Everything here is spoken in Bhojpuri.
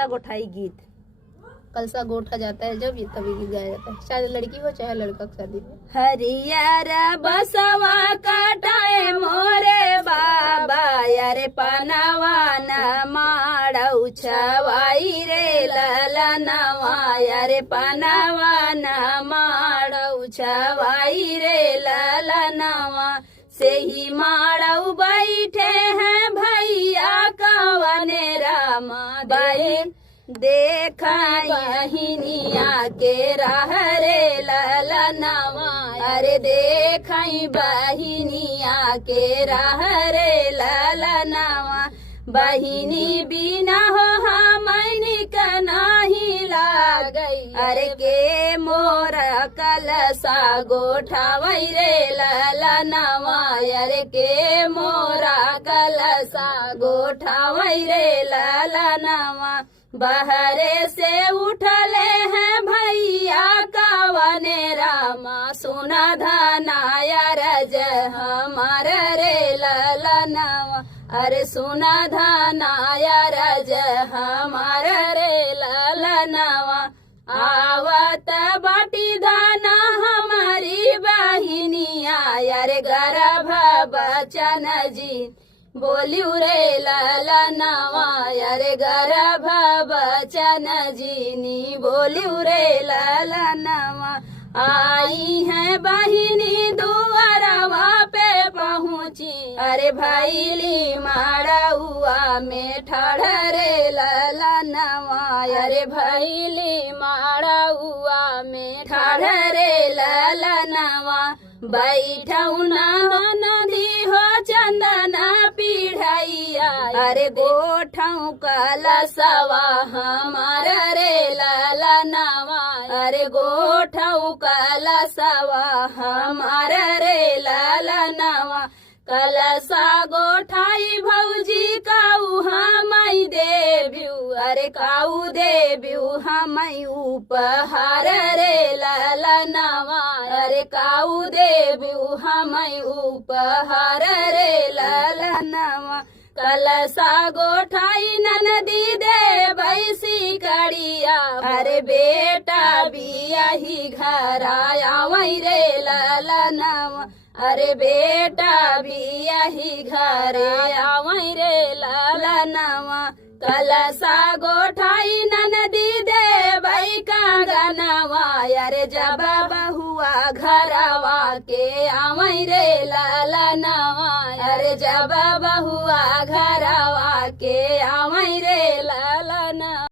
गोठाई गीत। कलसा गोठा जाता है जब, ये तभी गीत गाया जाता है, चाहे लड़की हो चाहे लड़का की शादी में। हरियर बसवा कटाए मोरे बाबा, यारे पनवा न माड़ऊ छवाई रे ललनवा, यारे पनवा न माड़ऊ छवाई रे ललनवा, से ही माड़ऊ बैठे हैं भैया कवने रामा बाई, देखा बहिनिया के रह रे ललनवा, अरे देखई बहिनिया के रह रे ललनवा, बहिनी बिना हो हमनी का नहीं लागई, अरे के मोर कलसा गोठावई रे ललनवा, अरे के मोरा कलसा गोठावई रे ललनवा, बहरे से उठले हैं भैया कवने रामा, सुना धनाया रज हमार रे ललनवा, अरे सुना धनाया रज हमार रे ललनवा, आवत बाटी धाना हमारी बहिनिया, अरे गर्भ बचन जी बोलियो रे ललनवा, अरे गर्भ बचन जीनी बोलियो रे ललनवा, आई है बहिनी दुआरवा पे पहुँची, अरे भैली माड़ुआ में ठाड़ रे ललनवा, अरे भैली माड़ुआ में ठाड़ रे ललनवा, बैठऊ नदी हो चंदना पीढ़ैया, अरे गोठऊ कलसवा हमार रे ललनवा, अरे गोठऊ कलसवा हमार रे ललनवा, कलसा गोठाई भौजी काऊ हमई देव्यू, अरे काऊ देव्यू हमई उपहार रे ललनवा, अरे काऊ देव्यू हमई उपहार रे ललनवा, कलसा गोठाई ननदी दे बैसी कड़िया, अरे बेटा बिया ही घर आया वही रे ललनवा, अरे बेटा भी यही घर आवई रे ललनवा, कलसा गोठाई ननदी दे बई कंगनवा, अरे जब बहुआ घरवा के आवई रे ललनवा, अरे जब बहुआ घरवा के आवई रे ललनवा।